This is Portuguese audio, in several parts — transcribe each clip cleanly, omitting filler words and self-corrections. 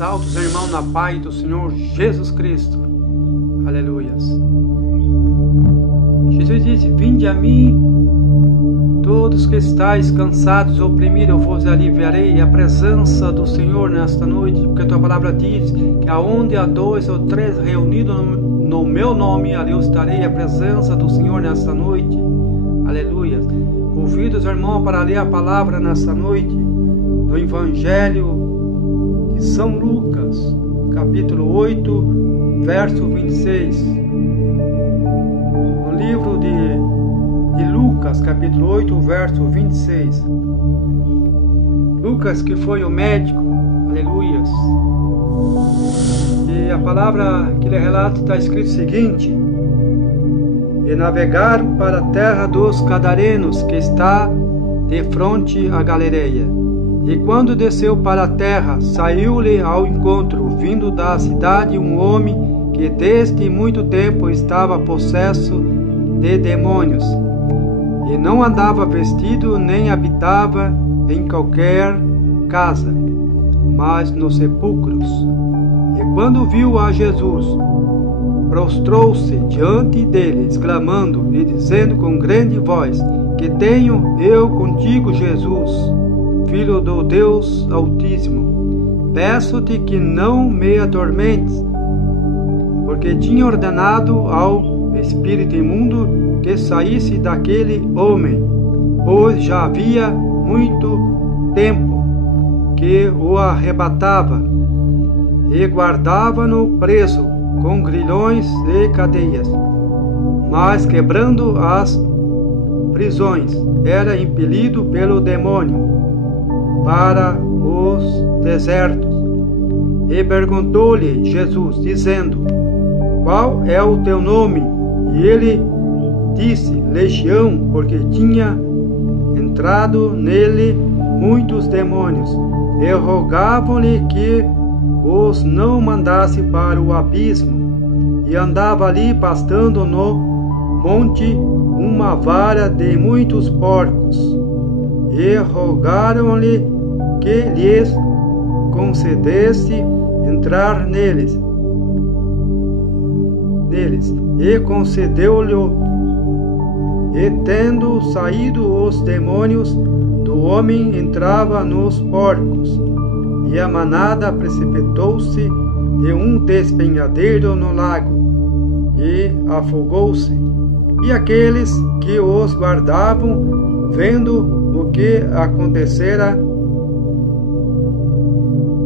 Saltos, irmão, na paz do Senhor Jesus Cristo. Aleluias. Jesus disse: vinde a mim, todos que estáis cansados e oprimidos, eu vos aliviarei. A presença do Senhor nesta noite, porque a tua palavra diz que aonde há 2 ou 3 reunidos no meu nome, ali eu estarei. A presença do Senhor nesta noite. Aleluia. Convido os irmãos para ler a palavra nesta noite, no Evangelho de São Lucas, capítulo 8, verso 26. No livro de Lucas, capítulo 8, verso 26. Lucas, que foi o médico, aleluias. E a palavra que ele relata está escrito o seguinte: e navegaram para a terra dos Gadarenos, que está de fronte à Galileia. E quando desceu para a terra, saiu-lhe ao encontro, vindo da cidade, um homem que desde muito tempo estava possesso de demônios, e não andava vestido, nem habitava em qualquer casa, mas nos sepulcros. E quando viu a Jesus, prostrou-se diante dele, exclamando e dizendo com grande voz: que tenho eu contigo, Jesus, Filho do Deus Altíssimo? Peço-te que não me atormentes. Porque tinha ordenado ao espírito imundo que saísse daquele homem, pois já havia muito tempo que o arrebatava, e guardava-no preso com grilhões e cadeias. Mas, quebrando as prisões, era impelido pelo demônio para os desertos. E perguntou-lhe Jesus, dizendo: qual é o teu nome? E ele disse: Legião, porque tinha entrado nele muitos demônios, e rogavam-lhe que os não mandasse para o abismo. E andava ali pastando no monte uma vara de muitos porcos, e rogaram-lhe que lhes concedesse entrar neles, e concedeu-lhe. E tendo saído os demônios do homem, entrava nos porcos, e a manada precipitou-se de um despenhadeiro no lago, e afogou-se. E aqueles que os guardavam, vendo o que acontecera,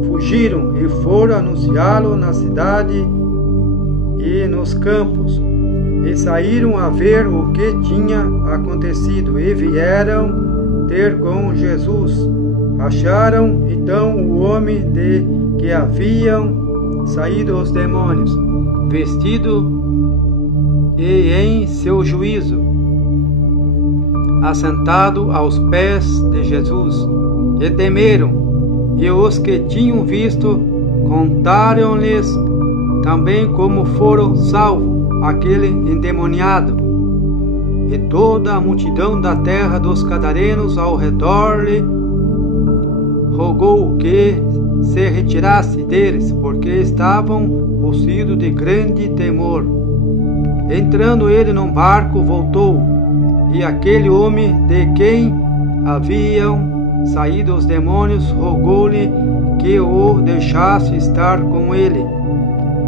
fugiram e foram anunciá-lo na cidade e nos campos, e saíram a ver o que tinha acontecido, e vieram ter com Jesus. Acharam então o homem de que haviam saído os demônios, vestido e em seu juízo, assentado aos pés de Jesus, e temeram. E os que tinham visto contaram-lhes também como foram salvos aquele endemoniado. E toda a multidão da terra dos Gadarenos ao redor lhe rogou que se retirasse deles, porque estavam possuídos de grande temor. Entrando ele num barco, voltou, e aquele homem de quem haviam saído os demônios rogou-lhe que o deixasse estar com ele.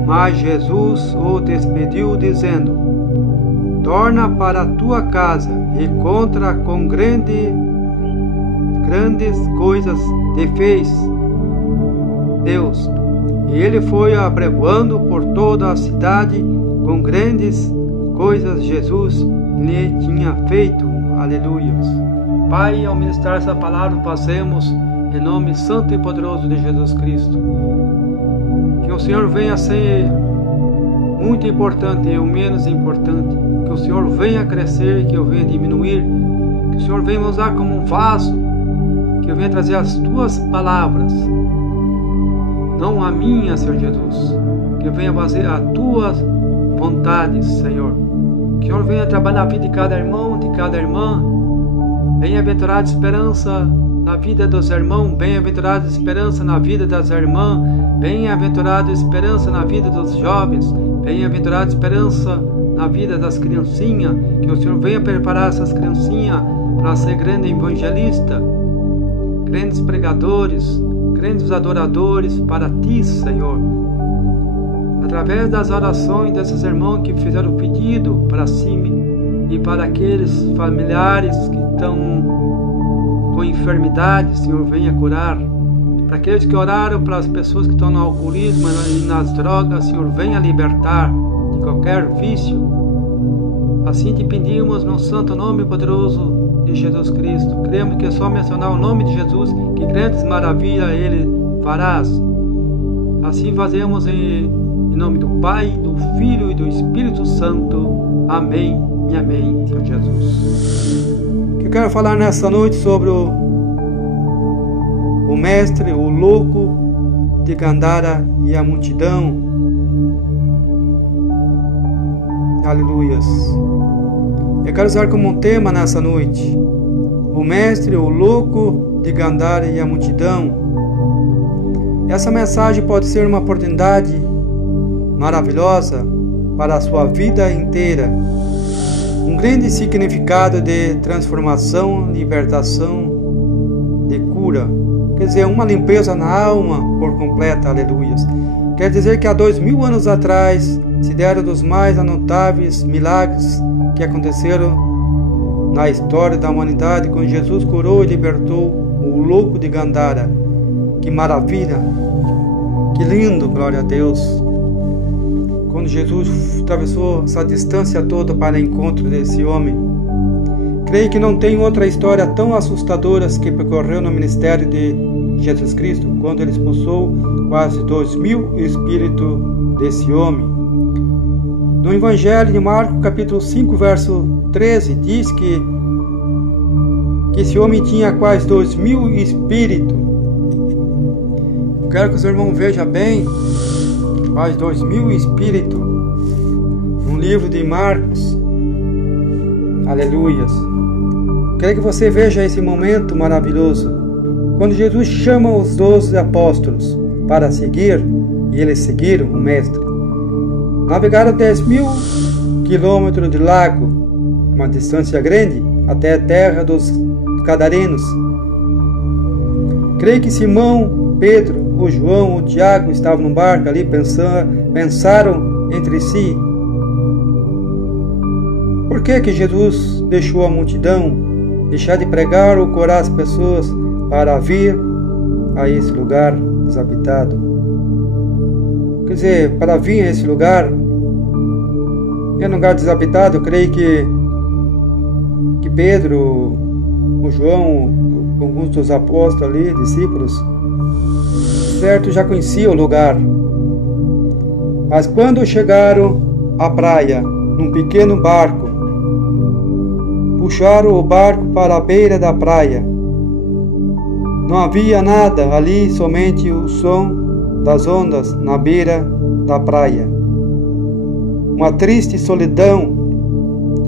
Mas Jesus o despediu, dizendo: torna para a tua casa, e contra com grandes coisas te fez Deus. E ele foi apregoando por toda a cidade com grandes coisas Jesus lhe tinha feito. Aleluias. Pai, ao ministrar essa palavra, fazemos em nome santo e poderoso de Jesus Cristo. Que o Senhor venha ser muito importante e o menos importante. Que o Senhor venha crescer e que eu venha diminuir. Que o Senhor venha me usar como um vaso. Que eu venha trazer as tuas palavras, não a minha, Senhor Jesus. Que eu venha fazer a tua vontade, Senhor. Que o Senhor venha trabalhar na vida de cada irmão, de cada irmã. Bem-aventurada esperança na vida dos irmãos, bem-aventurada esperança na vida das irmãs, bem-aventurada esperança na vida dos jovens, bem-aventurada esperança na vida das criancinhas, que o Senhor venha preparar essas criancinhas para ser grande evangelista, grandes pregadores, grandes adoradores para Ti, Senhor. Através das orações desses irmãos que fizeram o pedido para si e para aqueles familiares que estão com enfermidade, Senhor, venha curar. Para aqueles que oraram para as pessoas que estão no alcoolismo e nas drogas, Senhor, venha libertar de qualquer vício. Assim te pedimos no santo nome poderoso de Jesus Cristo. Cremos que é só mencionar o nome de Jesus, que grandes maravilhas Ele farás. Assim fazemos em nome do Pai, do Filho e do Espírito Santo. Amém e amém, Senhor Jesus. Eu quero falar nessa noite sobre o mestre, o louco de Gandhara e a multidão. Aleluias. Eu quero usar como um tema nessa noite o mestre, o louco de Gandhara e a multidão. Essa mensagem pode ser uma oportunidade maravilhosa para a sua vida inteira. Um grande significado de transformação, libertação, de cura. Quer dizer, uma limpeza na alma por completa, aleluias. Quer dizer que há 2000 anos atrás se deram dos mais notáveis milagres que aconteceram na história da humanidade, quando Jesus curou e libertou o louco de Gandhara. Que maravilha! Que lindo, glória a Deus! Quando Jesus atravessou essa distância toda para o encontro desse homem. Creio que não tem outra história tão assustadora que percorreu no ministério de Jesus Cristo, quando ele expulsou quase 2000 espíritos desse homem. No Evangelho de Marcos, capítulo 5, verso 13, diz que esse homem tinha quase 2000 espíritos. Quero que os irmãos vejam bem, quase 2000 espíritos, no livro de Marcos. Aleluias. Quero que você veja esse momento maravilhoso, quando Jesus chama os 12 apóstolos para seguir, e eles seguiram o Mestre. Navegaram 10.000 quilômetros de lago, uma distância grande, até a terra dos Gadarenos. Creio que Simão, Pedro, o João, o Tiago estavam no barco ali, pensaram entre si: por que Jesus deixou a multidão deixar de pregar ou curar as pessoas para vir a esse lugar desabitado? Quer dizer, para vir a esse lugar, em lugar desabitado, eu creio que Pedro, o João, alguns dos apóstolos ali, discípulos, certo, já conheciam o lugar. Mas quando chegaram à praia, num pequeno barco, puxaram o barco para a beira da praia. Não havia nada ali, somente o som das ondas na beira da praia. Uma triste solidão.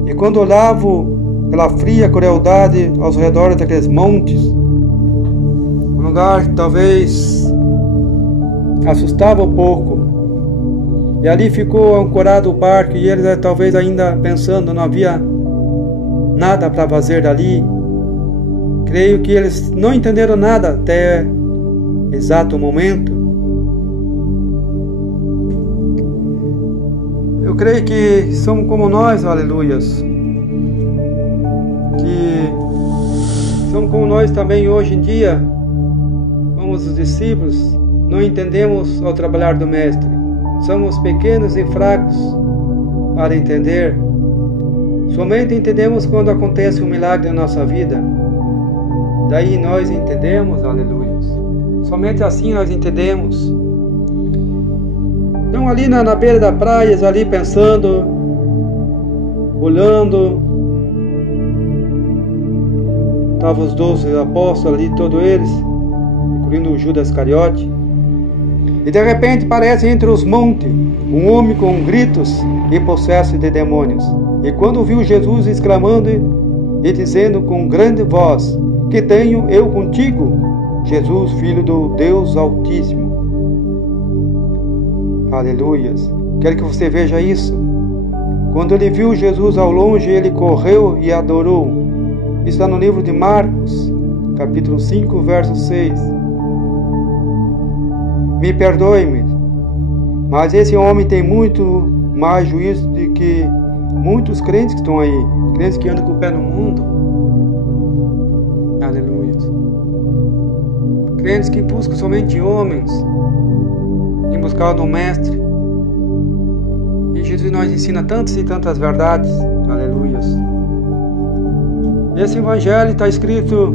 E quando olhavam pela fria crueldade aos redores daqueles montes, um lugar que talvez assustava um pouco, e ali ficou ancorado o barco, e eles talvez ainda pensando, não havia nada para fazer dali. Creio que eles não entenderam nada até exato momento. Eu creio que somos como nós, aleluias, que somos como nós também hoje em dia, como os discípulos, não entendemos ao trabalhar do Mestre. Somos pequenos e fracos para entender. Somente entendemos quando acontece um milagre na nossa vida. Daí nós entendemos, aleluia. Somente assim nós entendemos. Então ali na beira da praia, ali pensando, olhando, estavam os 12 apóstolos ali, todos eles, incluindo o Judas Iscariote. E de repente aparece entre os montes um homem com gritos e possesso de demônios. E quando viu Jesus exclamando e dizendo com grande voz que tenho eu contigo, Jesus, Filho do Deus Altíssimo. Aleluias. Quero que você veja isso. Quando ele viu Jesus ao longe, ele correu e adorou. Isso está no livro de Marcos, capítulo 5, verso 6. Me perdoe-me, mas esse homem tem muito mais juízo do que muitos crentes que estão aí, crentes que andam com o pé no mundo. Aleluia. Crentes que buscam somente homens, em buscar do Mestre. E Jesus nos ensina tantas e tantas verdades. Aleluia. Esse evangelho está escrito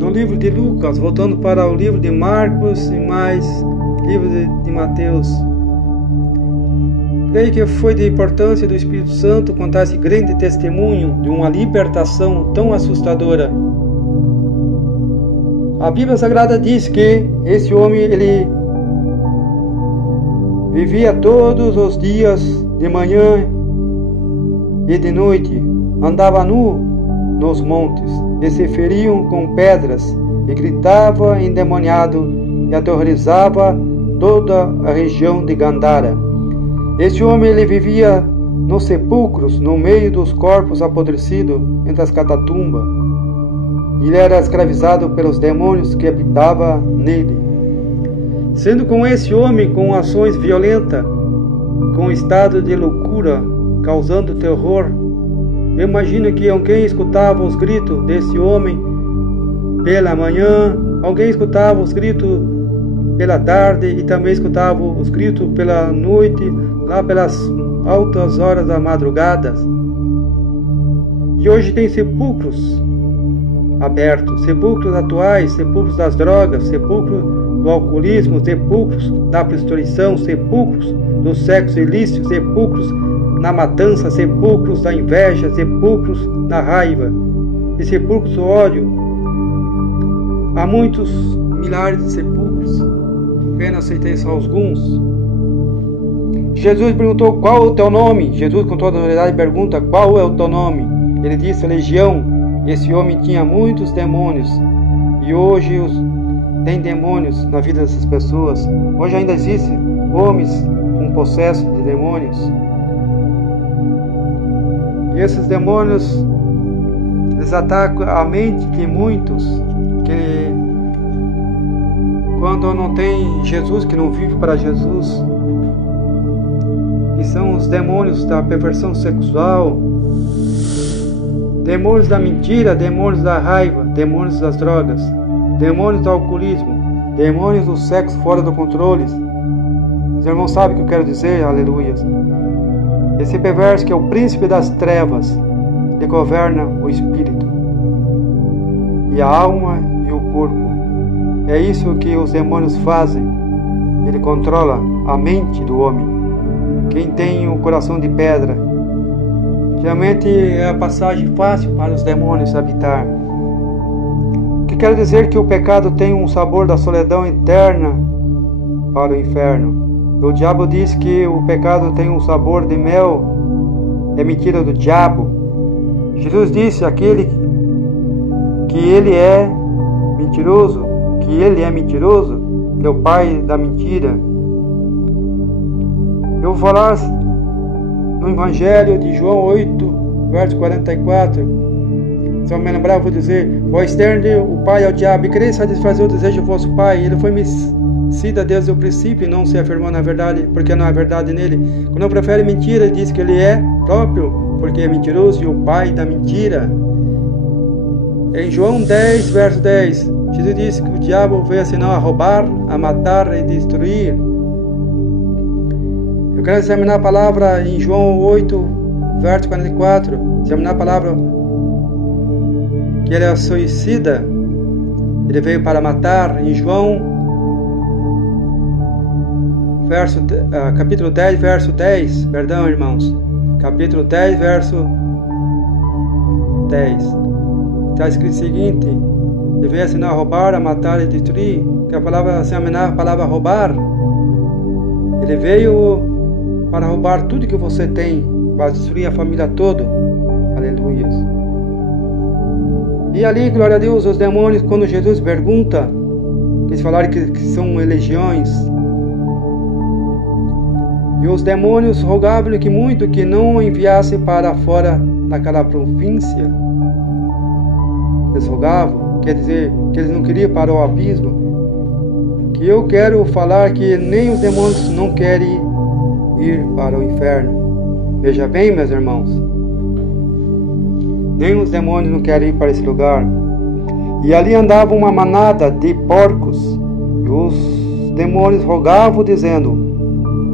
no livro de Lucas, voltando para o livro de Marcos e mais livro de Mateus. Creio que foi de importância do Espírito Santo contar esse grande testemunho de uma libertação tão assustadora. A Bíblia Sagrada diz que esse homem, ele vivia todos os dias, de manhã e de noite, andava nu nos montes, e se feriam com pedras, e gritava endemoniado, e aterrorizava toda a região de Gandara. Este homem, ele vivia nos sepulcros, no meio dos corpos apodrecidos, entre as catatumbas. Ele era escravizado pelos demônios que habitavam nele. Sendo com esse homem com ações violentas, com estado de loucura, causando terror, eu imagino que alguém escutava os gritos desse homem pela manhã, alguém escutava os gritos pela tarde e também escutava os gritos pela noite, lá pelas altas horas da madrugada. E hoje tem sepulcros abertos, sepulcros atuais, sepulcros das drogas, sepulcros do alcoolismo, sepulcros da prostituição, sepulcros do sexo ilícito, sepulcros na matança, sepulcros da inveja, sepulcros da raiva e sepulcros do ódio. Há muitos milhares de sepulcros, apenas aceitei só alguns. Jesus perguntou: qual é o teu nome? Jesus, com toda a autoridade, pergunta: qual é o teu nome? Ele disse: Legião. Esse homem tinha muitos demônios, e hoje tem demônios na vida dessas pessoas. Hoje ainda existem homens com possesso de demônios. E esses demônios, eles atacam a mente de muitos, que quando não tem Jesus, que não vive para Jesus, que são os demônios da perversão sexual, demônios da mentira, demônios da raiva, demônios das drogas, demônios do alcoolismo, demônios do sexo fora do controle. Os irmãos sabem o que eu quero dizer, aleluia. Esse perverso que é o príncipe das trevas, ele governa o espírito, e a alma e o corpo. É isso que os demônios fazem. Ele controla a mente do homem. Quem tem o coração de pedra, geralmente é a passagem fácil para os demônios habitar. O que quer dizer que o pecado tem um sabor da solidão eterna para o inferno. O diabo diz que o pecado tem um sabor de mel. É mentira do diabo. Jesus disse aquele que ele é mentiroso, ele é o pai da mentira. Eu vou falar no Evangelho de João 8, verso 44. Se eu me lembrar, eu vou dizer: vós tende o Pai ao diabo, e quereis satisfazer o desejo do vosso Pai. Ele foi homicida desde o princípio, e não se afirmou na verdade, porque não há verdade nele. Quando não prefere mentira, ele diz que ele é próprio, porque é mentiroso e o pai da mentira. Em João 10, verso 10, Jesus disse que o diabo veio senão a roubar, a matar e destruir. Eu quero examinar a palavra em João 8, verso 44. Examinar a palavra que ele é suicida. Ele veio para matar. Em João, capítulo 10, verso 10. Perdão, irmãos. Capítulo 10, verso 10. Está escrito o seguinte: ele veio senão a roubar, a matar e destruir. Que a palavra, examinar a palavra roubar. Ele veio para roubar tudo que você tem, para destruir a família toda. Aleluia. E ali, glória a Deus, os demônios, quando Jesus pergunta, eles falaram que são legiões. E os demônios rogavam-lhe que muito que não enviasse para fora daquela província. Eles rogavam, quer dizer, que eles não queriam para o abismo. Que eu quero falar que nem os demônios não querem ir para o inferno. Veja bem, meus irmãos. Nem os demônios não querem ir para esse lugar. E ali andava uma manada de porcos. E os demônios rogavam, dizendo: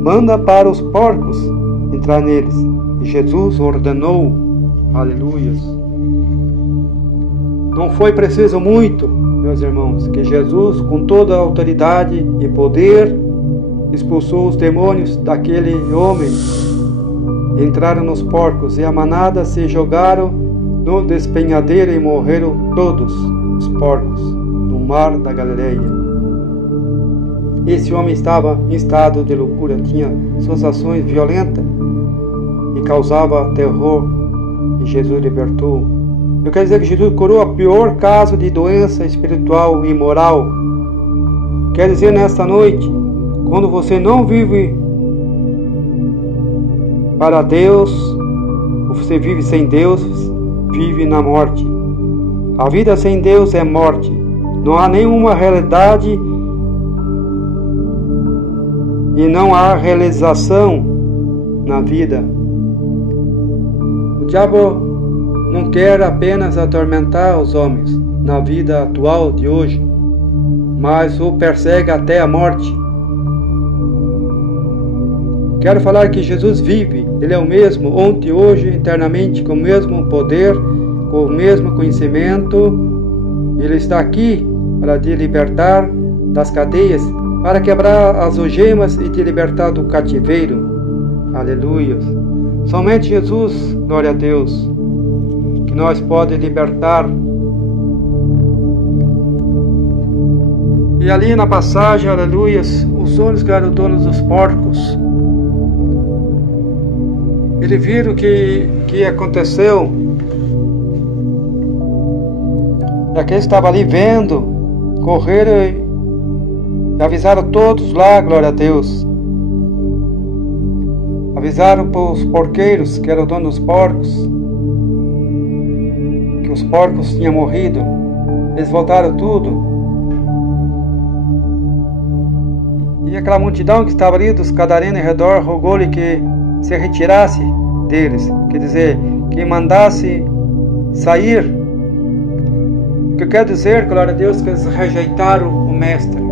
manda para os porcos entrar neles. E Jesus ordenou. Aleluia. Não foi preciso muito, meus irmãos, que Jesus, com toda a autoridade e poder, expulsou os demônios daquele homem. Entraram nos porcos e a manada se jogaram no despenhadeiro e morreram todos os porcos no mar da Galileia. Esse homem estava em estado de loucura, tinha suas ações violentas e causava terror, e Jesus libertou. Eu quero dizer que Jesus curou o pior caso de doença espiritual e moral. Quer dizer, nesta noite, quando você não vive para Deus, ou você vive sem Deus, vive na morte. A vida sem Deus é morte. Não há nenhuma realidade e não há realização na vida. O diabo não quer apenas atormentar os homens na vida atual de hoje, mas o persegue até a morte. Quero falar que Jesus vive, Ele é o mesmo ontem, hoje, eternamente, com o mesmo poder, com o mesmo conhecimento. Ele está aqui para te libertar das cadeias, para quebrar as algemas e te libertar do cativeiro. Aleluia. Somente Jesus, glória a Deus, que nós pode libertar. E ali na passagem, aleluia, os homens que eram donos dos porcos, eles viram o que aconteceu. E aqueles estavam ali vendo, correram e avisaram todos lá, glória a Deus. Avisaram para os porqueiros, que eram donos dos porcos, que os porcos tinham morrido. Eles voltaram tudo. E aquela multidão que estava ali dos cadarenos em redor rogou-lhe que se retirasse deles, quer dizer, que mandasse sair. O que quer dizer, glória a Deus, que eles rejeitaram o mestre.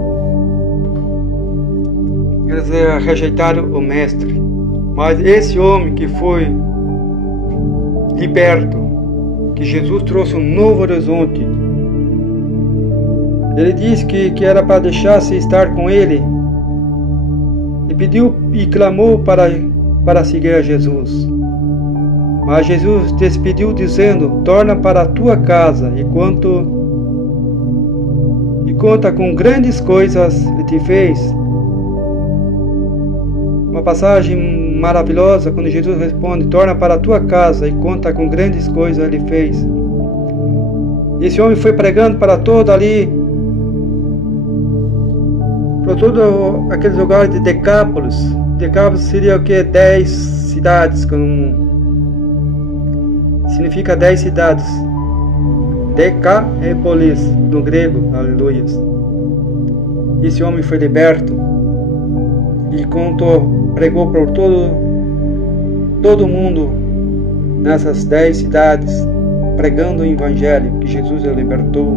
Eles rejeitaram o mestre. Mas esse homem que foi liberto, que Jesus trouxe um novo horizonte, ele disse que era para deixar-se estar com ele, e pediu e clamou para seguir a Jesus. Mas Jesus despediu dizendo: torna para a tua casa, e conta com grandes coisas ele te fez. Uma passagem maravilhosa quando Jesus responde: torna para a tua casa e conta com grandes coisas ele fez. Esse homem foi pregando para todo ali, para todo aqueles lugares de Decápolis. Decápolis seria o que? 10 cidades, significa 10 cidades. Decápolis no grego, aleluia. Esse homem foi liberto e pregou por todo mundo nessas 10 cidades, pregando o evangelho que Jesus o libertou.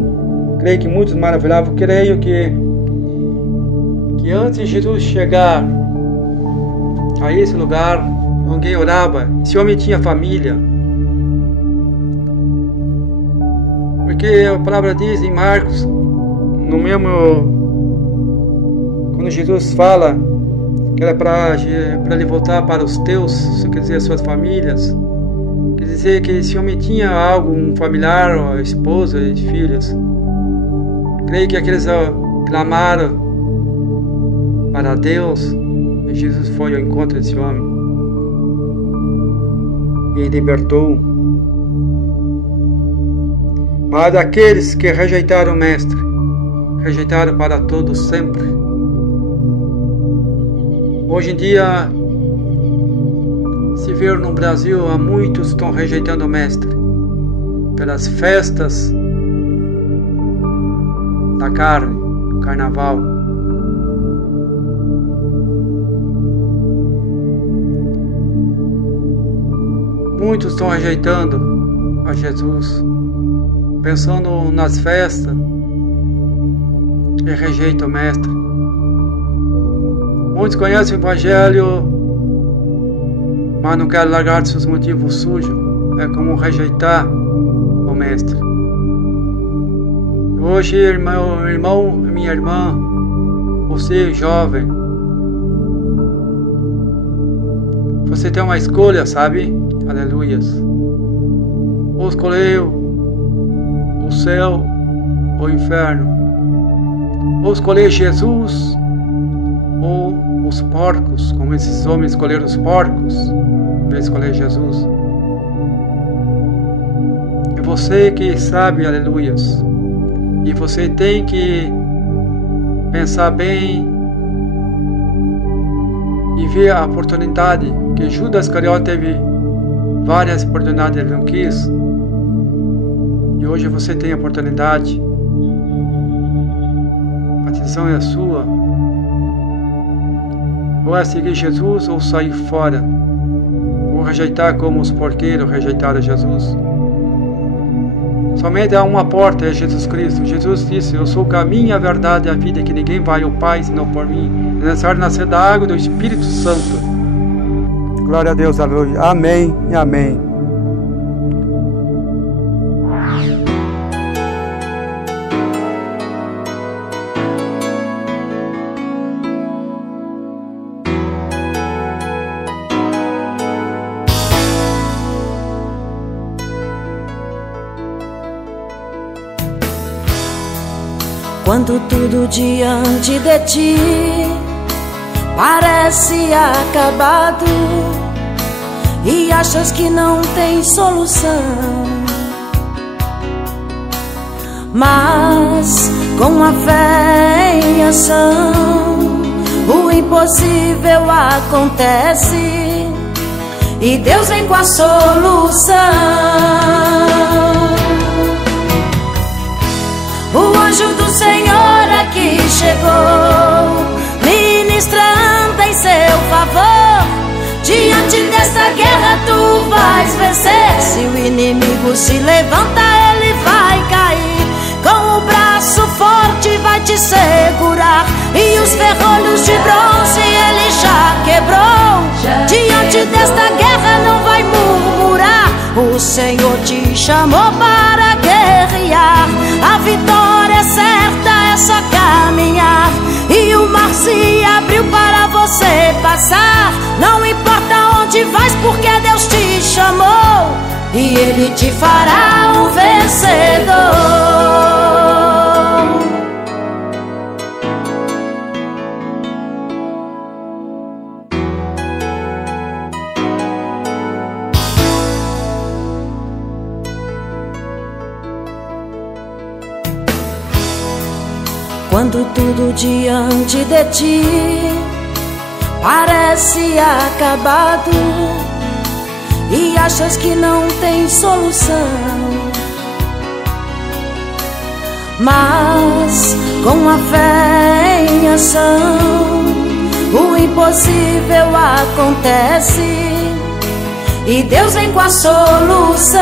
Creio que muitos maravilhavam. Creio que antes de Jesus chegar a esse lugar, alguém orava. Esse homem tinha família, porque a palavra diz em Marcos, no mesmo, quando Jesus fala que era para ele voltar para os teus, isso quer dizer as suas famílias, quer dizer que esse homem tinha algo, um familiar, esposa e filhos. Creio que aqueles clamaram para Deus, e Jesus foi ao encontro desse homem e libertou. mas aqueles que rejeitaram o Mestre, rejeitaram para todos sempre. Hoje em dia, se vê no Brasil, há muitos que estão rejeitando o Mestre pelas festas da carne, carnaval. Muitos estão rejeitando a Jesus, pensando nas festas, e rejeitam o Mestre. Muitos conhecem o Evangelho, mas não querem largar de seus motivos sujos. É como rejeitar o Mestre. Hoje, irmão, minha irmã, você jovem, você tem uma escolha, sabe? Aleluias. Ou escolheu o céu ou o inferno. Ou escolher Jesus ou os porcos, como esses homens escolheram os porcos, em vez de escolher Jesus. É você que sabe, aleluias. E você tem que pensar bem e ver a oportunidade que Judas Iscariote teve várias oportunidades, ele não quis. E hoje você tem a oportunidade. A decisão é sua. Ou é seguir Jesus ou sair fora. Ou rejeitar como os porqueiros rejeitaram Jesus. Somente há uma porta, é Jesus Cristo. Jesus disse: eu sou o caminho, a verdade e a vida, que ninguém vai ao Pai senão por mim. É necessário nascer da água e do Espírito Santo. Glória a Deus, aleluia. Amém e amém. Quando tudo diante de ti parece acabado e achas que não tem solução, mas com a fé em ação o impossível acontece e Deus vem com a solução. O anjo do Senhor aqui chegou, ministrando em seu favor. Diante desta guerra tu vais vencer. Se o inimigo se levanta, ele vai cair. Com o braço forte vai te segurar, e os ferrolhos de bronze ele já quebrou. Diante desta guerra não vai murmurar. O Senhor te chamou para guerrear. A vitória é certa, é só caminhar. E o mar se abriu para você passar. Não importa onde vais, porque Deus te chamou, e Ele te fará um vencedor. Quando tudo diante de ti parece acabado e achas que não tem solução, mas com a fé em ação o impossível acontece e Deus vem com a solução.